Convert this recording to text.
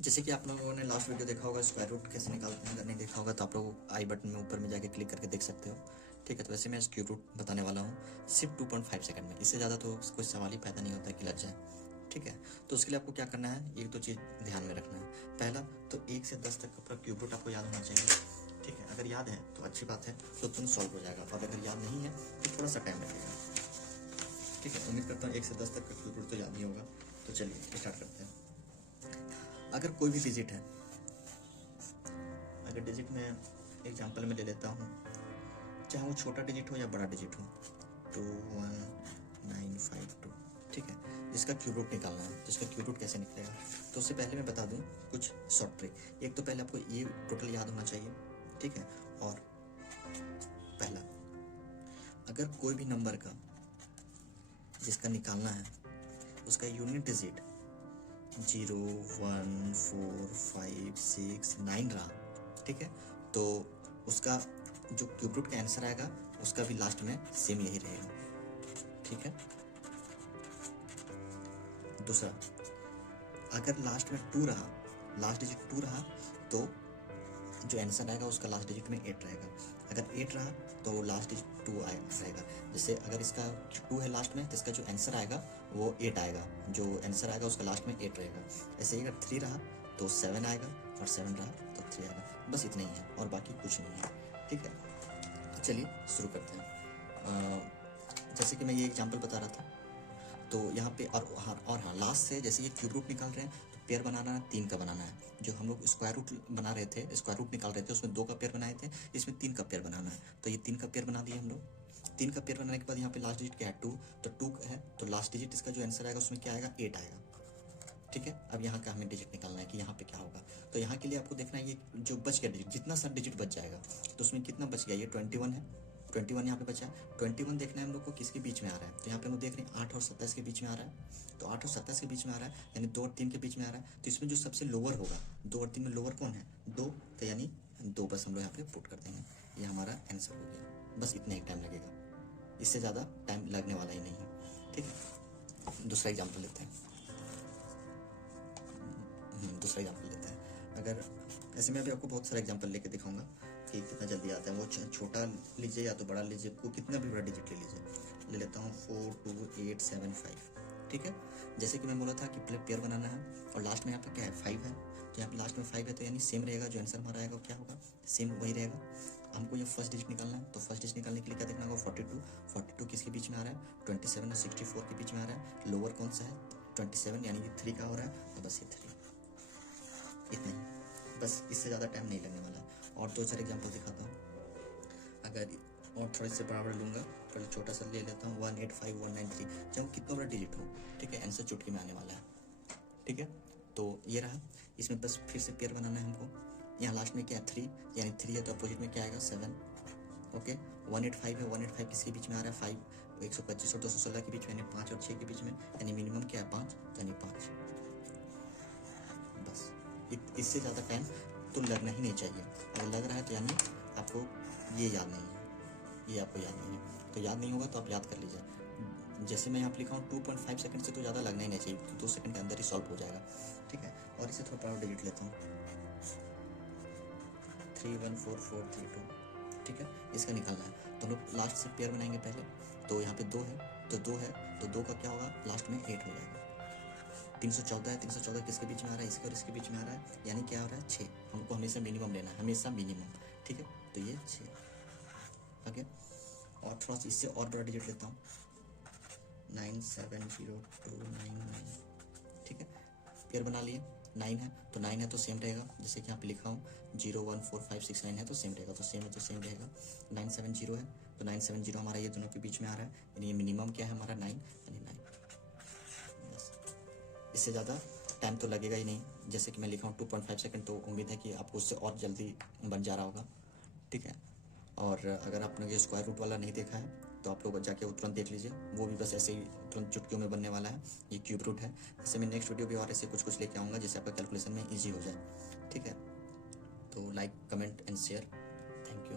जैसे कि आप लोगों ने लास्ट वीडियो देखा होगा स्क्वायर रूट कैसे निकालते हैं, अगर नहीं देखा होगा तो आप लोग आई बटन में ऊपर में जाके क्लिक करके देख सकते हो। ठीक है, तो वैसे मैं क्यूब रूट बताने वाला हूँ सिर्फ 2.5 सेकंड में, इससे ज़्यादा तो कोई सवाल ही पैदा नहीं होता कि लग जाए। ठीक है, तो उसके लिए आपको क्या करना है, एक दो चीज़ ध्यान में रखना है। पहला तो 1 से 10 तक का पूरा क्यूब रूट आपको याद होना चाहिए। ठीक है, अगर याद है तो अच्छी बात है, तो तुरंत सॉल्व हो जाएगा, और अगर याद नहीं है तो थोड़ा सा टाइम लगेगा। ठीक है, उम्मीद करता हूँ 1 से 10 तक का क्यूब रूट तो याद ही होगा। तो चलिए स्टार्ट करते हैं। अगर कोई भी डिजिट है, अगर डिजिट में एग्जांपल में ले लेता हूँ, चाहे वो छोटा डिजिट हो या बड़ा डिजिट हो, 21952। ठीक है, इसका क्यूब रूट निकालना है। तो इसका क्यूब रूट कैसे निकलेगा, तो उससे पहले मैं बता दूं कुछ शॉर्ट ट्रिक। एक तो पहले आपको ये टोटल याद होना चाहिए। ठीक है, और पहला, अगर कोई भी नंबर का जिसका निकालना है उसका यूनिट डिजिट 0 1 4 5 6 9 रहा, ठीक है, तो उसका जो क्यूब रूट का आंसर आएगा उसका भी लास्ट में सेम यही रहेगा। ठीक है, दूसरा, अगर लास्ट में 2 रहा, लास्ट डिजिट 2 रहा, तो जो आंसर आएगा उसका लास्ट डिजिट में 8 रहेगा। अगर 8 रहा तो लास्ट डिजिट 2 रहेगा। जैसे अगर इसका 2 है लास्ट में, तो इसका जो आंसर आएगा वो 8 आएगा, जो आंसर आएगा उसका लास्ट में 8 रहेगा। ऐसे ही अगर 3 रहा तो 7 आएगा, और 7 रहा तो 3 आएगा। बस इतना ही है और बाकी कुछ नहीं है। ठीक है, तो चलिए शुरू करते हैं। जैसे कि मैं ये एग्जाम्पल बता रहा था, तो यहाँ पे और हाँ लास्ट से जैसे ये क्यूब रूट निकाल रहे हैं तो पेयर बनाना है, 3 का बनाना है। जो हम लोग स्क्वायर रूट बना रहे थे, स्क्वायर रूट निकाल रहे थे, उसमें 2 का पेयर बनाए थे, इसमें 3 का पेयर बनाना है। तो ये 3 का पेयर बना दिए हम लोग। 3 का पेयर बनाने के बाद यहाँ पे लास्ट डिजिट क्या है, 2, तो 2 है, तो लास्ट डिजिट इसका जो आंसर आएगा उसमें क्या आएगा, 8 आएगा। ठीक है, अब यहाँ का हमें डिजिट निकालना है कि यहाँ पे क्या होगा। तो यहाँ के लिए आपको देखना है ये जो बच गया डिजिट, जितना सा डिजिट बच जाएगा, तो उसमें कितना बच गया, ये 21 है, 21 यहाँ पे बचा है। 21 देखना है हम लोग को किसके बीच में आ रहा है, तो यहाँ पे हम लोग देख रहे हैं 8 और 27 के बीच में आ रहा है। तो 8 और 27 के बीच में आ रहा है, यानी 2 और 3 के बीच में आ रहा है। तो इसमें जो सबसे लोअर होगा, 2 और 3 में लोअर कौन है, 2, तो यानी 2 बस हम लोग यहाँ पे पुट कर देंगे। ये हमारा आंसर हो गया। बस इतना ही टाइम लगेगा, इससे ज़्यादा टाइम लगने वाला ही नहीं है। ठीक है, दूसरा एग्जाम्पल लेते हैं। दूसरा एग्जाम्पल लेते हैं। अगर ऐसे में अभी आपको बहुत सारे एग्जाम्पल लेके दिखाऊंगा कि कितना जल्दी आता है। वो छोटा लीजिए या तो बड़ा लीजिए, को कितना भी बड़ा डिजिट ले लीजिए। ले लेता हूँ 42875। ठीक है, जैसे कि मैं बोला था कि पेयर बनाना है, और लास्ट में यहाँ पे क्या है, 5 है, तो यहाँ पे लास्ट में 5 है, तो यानी सेम रहेगा। जो आंसर हमारा आएगा क्या होगा, सेम वही रहेगा। हमको ये फर्स्ट डिजिट निकालना है, तो फर्स्ट डिजिट निकालने के लिए क्या देखना होगा, 42 किसके बीच में आ रहा है, 27 और 64 के बीच में आ रहा है। लोअर कौन सा है, 27, यानी कि 3 का हो रहा है, तो बस ये 3, इतना ही, बस इससे ज़्यादा टाइम नहीं लगने वाला है। और 2-4 एग्जाम्पल दिखाता हूँ। अगर और थोड़े से बड़ा लूँगा, पहले छोटा सा ले लेता हूँ, 185193, चाहे वो कितना बड़ा डिजिट हो। ठीक है, आंसर चुटकी में आने वाला है। ठीक है, तो ये रहा। इसमें बस फिर से पेयर बनाना है हमको। यहाँ लास्ट में क्या है, 3, यानी 3 है तो अपोजिट में क्या आएगा, 7। ओके, 185 है, 185 किसके बीच में आ रहा है, 5, 125 और 216 के बीच में, यानी 5 और 6 के बीच में, यानी मिनिमम क्या है, 5, यानी 5। बस इससे ज़्यादा टाइम तो लगना ही नहीं चाहिए। अगर लग रहा है तो यानी आपको ये याद नहीं है, ये आपको याद नहीं है। तो याद नहीं होगा तो आप याद कर लीजिए। जैसे मैं यहाँ पर लिखा हूँ 2.5 सेकंड से तो ज़्यादा लगना ही नहीं चाहिए, तो 2 सेकंड के अंदर ही सॉल्व हो जाएगा। ठीक है, और इसे थोड़ा बड़ा डिजिट लेता हूँ, 314432। ठीक है, इसका निकालना है, तो हम लोग लास्ट से पेयर बनाएंगे पहले। तो यहाँ पे 2 है, तो 2 है, तो 2 का क्या होगा, लास्ट में 8 हो जाएगा। 314 है, 314 किसके बीच में आ रहा है, इसके और इसके बीच में आ रहा है, यानी क्या हो रहा है, 6। हमको हमेशा मिनिमम लेना है, हमेशा मिनिमम। ठीक है, तो ये 6। ओके, और थोड़ा सा इससे और बड़ा डिजिट लेता हूँ, 970299। ठीक है, पेयर बना लिए। 9 है, तो 9 है तो सेम रहेगा, जैसे कि यहाँ पे लिखा हूँ 014569 है, तो सेम रहेगा, तो सेम है तो सेम रहेगा। 970 है, तो 970 हमारा ये दोनों के बीच में आ रहा है, यानी ये मिनिमम क्या है हमारा, 9, यानी 9। बस इससे ज़्यादा टाइम तो लगेगा ही नहीं। जैसे कि मैं लिखा हूँ 2.5 सेकंड, तो उम्मीद है कि आपको उससे और जल्दी बन जा रहा होगा। ठीक है, और अगर आपने ये स्क्वायर रूट वाला नहीं देखा है तो आप लोग जाके वो तुरंत देख लीजिए, वो भी बस ऐसे ही तुरंत चुटकियों में बनने वाला है। ये क्यूब रूट है। जैसे मैं नेक्स्ट वीडियो भी और ऐसे कुछ कुछ लेके आऊँगा जिससे आपका कैलकुलेशन में ईजी हो जाए। ठीक है, तो like, comment and share. Thank you.